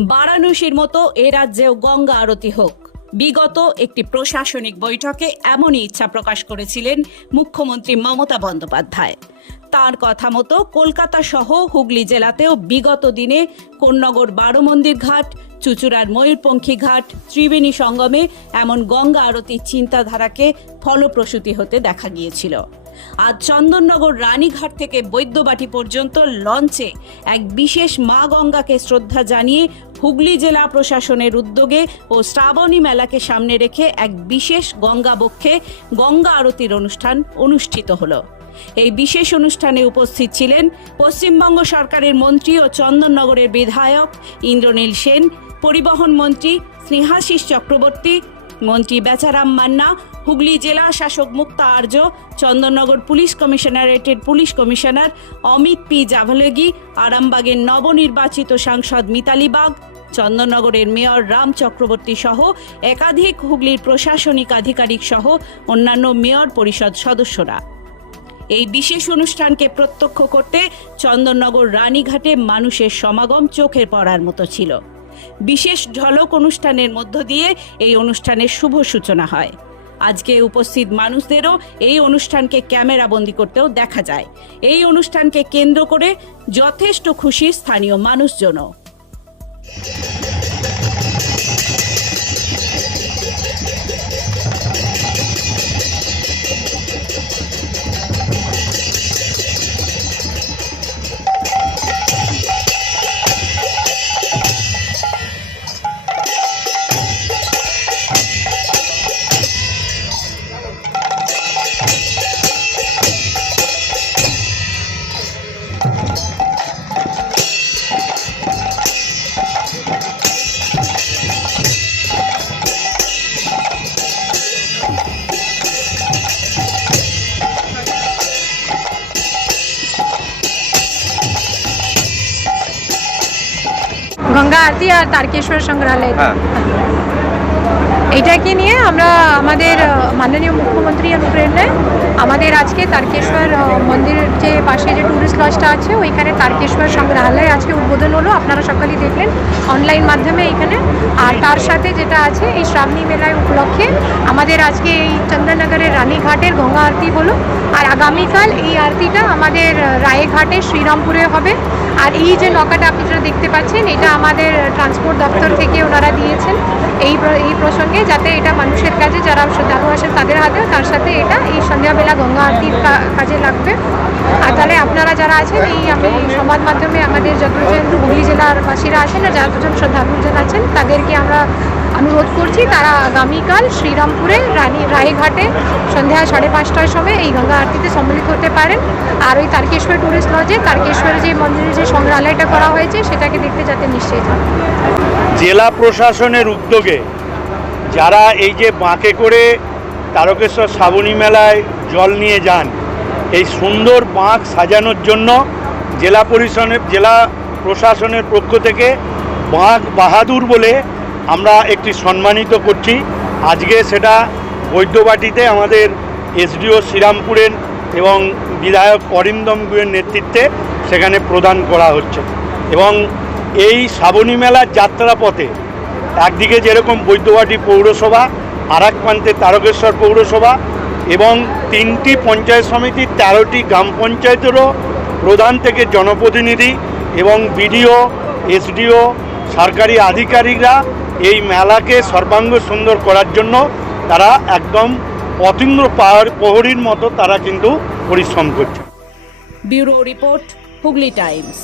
বারাণসীর মতো এ রাজ্যেও গঙ্গা আরতি হোক। বিগত একটি প্রশাসনিক বৈঠকে এমনই ইচ্ছা প্রকাশ করেছিলেন মুখ্যমন্ত্রী মমতা বন্দ্যোপাধ্যায়। তার কথা মতো কলকাতা সহ হুগলি জেলাতেও বিগত দিনে কোন্নগর বারো মন্দির ঘাট, চুচুড়ার ময়ূরপঙ্খী ঘাট, ত্রিবেণী সঙ্গমে এমন গঙ্গা আরতির চিন্তাধারাকে ফলপ্রসূতি হতে দেখা গিয়েছিল। আজ চন্দননগর রানীঘাট থেকে বৈদ্যবাটি পর্যন্ত লঞ্চে এক বিশেষ মা গঙ্গাকে শ্রদ্ধা জানিয়ে হুগলি জেলা প্রশাসনের উদ্যোগে ও শ্রাবণী মেলাকে সামনে রেখে এক বিশেষ গঙ্গা বক্ষে গঙ্গা আরতির অনুষ্ঠান অনুষ্ঠিত হলো। এই বিশেষ অনুষ্ঠানে উপস্থিত ছিলেন পশ্চিমবঙ্গ সরকারের মন্ত্রী ও চন্দননগরের বিধায়ক ইন্দ্রনীল সেন, পরিবহন মন্ত্রী স্নেহাশিস চক্রবর্তী, মন্ত্রী বেচারাম মান্না, হুগলি জেলা শাসক Mukta Arya, Chandannagar police কমিশনারেটের police commissioner Amit P Javalgi, আরামবাগের নবনির্বাচিত সাংসদ মিতালি বাগ চন্দননগরের মেয়র রাম চক্রবর্তী সহ একাধিক হুগলির প্রশাসনিক আধিকারিক সহ অন্যান্য মেয়র পরিষদ সদস্যরা। এই বিশেষ অনুষ্ঠানকে প্রত্যক্ষ করতে চন্দননগর রানীঘাটে মানুষের সমাগম চোখে পড়ার মতো ছিল। বিশেষ ঝলক অনুষ্ঠানের মধ্য দিয়ে এই অনুষ্ঠানের শুভ সূচনা হয়। আজকে উপস্থিত মানুষদেরও এই অনুষ্ঠানকে ক্যামেরাবন্দি করতেও দেখা যায়। এই অনুষ্ঠানকে কেন্দ্র করে যথেষ্ট খুশি স্থানীয় মানুষজনও। গঙ্গা আরতি আর তারকেশ্বর সংগ্রহালয়। এইটাকে এটাকে নিয়ে আমরা আমাদের মাননীয় মুখ্যমন্ত্রী অনুপ্রেরণায় আমাদের আজকে তারকেশ্বর মন্দিরের যে পাশে যে ট্যুরিস্ট লজটা আছে ওইখানে তারকেশ্বর সংগ্রহালয় আজকে উদ্বোধন হলো। আপনারা সকালেই দেখলেন। অনলাইন মাধ্যমে এখানে তার সাথে যেটা আছে, এই শ্রাবণী মেলায় উপলক্ষে আমাদের আজকে এই চন্দ্রনগরের রানীঘাটের গঙ্গা আরতি হলো। আর আগামীকাল এই আরতিটা আমাদের রায়ঘাটে শ্রীরামপুরে হবে। আর এই যে নৌকাটা যেটা দেখতে পাচ্ছেন, এটা আমাদের ট্রান্সপোর্ট দপ্তর থেকে ওনারা দিয়েছেন। এই প্রসঙ্গে যাতে এটা মানুষের কাজে, যারা শ্রদ্ধালু আসেন তাদের হাতে তার সাথে এটা এই সন্ধ্যাবেলা গঙ্গা আরতির কাজে লাগবে। আর তাহলে আপনারা যারা আছেন, এই আমি সংবাদ মাধ্যমে আমাদের যতজন হুগলি জেলার বাসীরা আছেন আর যতজন শ্রদ্ধালুজন আছেন, তাদেরকে আমরা অনুরোধ করছি তারা আগামীকাল শ্রীরামপুরে রানী রায়ঘাটে সন্ধ্যা সাড়ে পাঁচটার সময় এই গঙ্গা আরতিতে সম্মিলিত হতে পারেন। আর ওই তারকেশ্বর ট্যুরিস্ট লজে তারকেশ্বরে যে মন্দিরের যে সংগ্রহালয়টা করা হয়েছে, সেটাকে দেখতে যাতে নিশ্চয়ই থাকুন জেলা প্রশাসনের উদ্যোগে যারা এই যে বাঁকে করে তারকেশ্বর শ্রাবণী মেলায় জল নিয়ে যান, এই সুন্দর বাঁক সাজানোর জন্য জেলা পরিষদের, জেলা প্রশাসনের পক্ষ থেকে বাঁক বাহাদুর বলে আমরা একটি সম্মানিত করছি। আজকে সেটা বৈদ্যবাটিতে আমাদের এসডিও শ্রীরামপুরের এবং বিধায়ক অরিন্দম গুয়ের নেতৃত্বে সেখানে প্রদান করা হচ্ছে। এবং এই শ্রাবণী মেলার যাত্রাপথে একদিকে যেরকম বৈদ্যবাটি পৌরসভা আর এক প্রান্তে তারকেশ্বর পৌরসভা এবং তিনটি পঞ্চায়েত সমিতি, তেরোটি গ্রাম পঞ্চায়েতেরও প্রধান থেকে জনপ্রতিনিধি এবং বিডিও, এসডিও, সরকারি আধিকারিকরা এই মেলাকে সর্বাঙ্গ সুন্দর করার জন্য তারা একদম অতীন্দ্র পাহাড় প্রহরীর মতো তারা কিন্তু পরিশ্রম করছে। Bureau report Hooghly Times.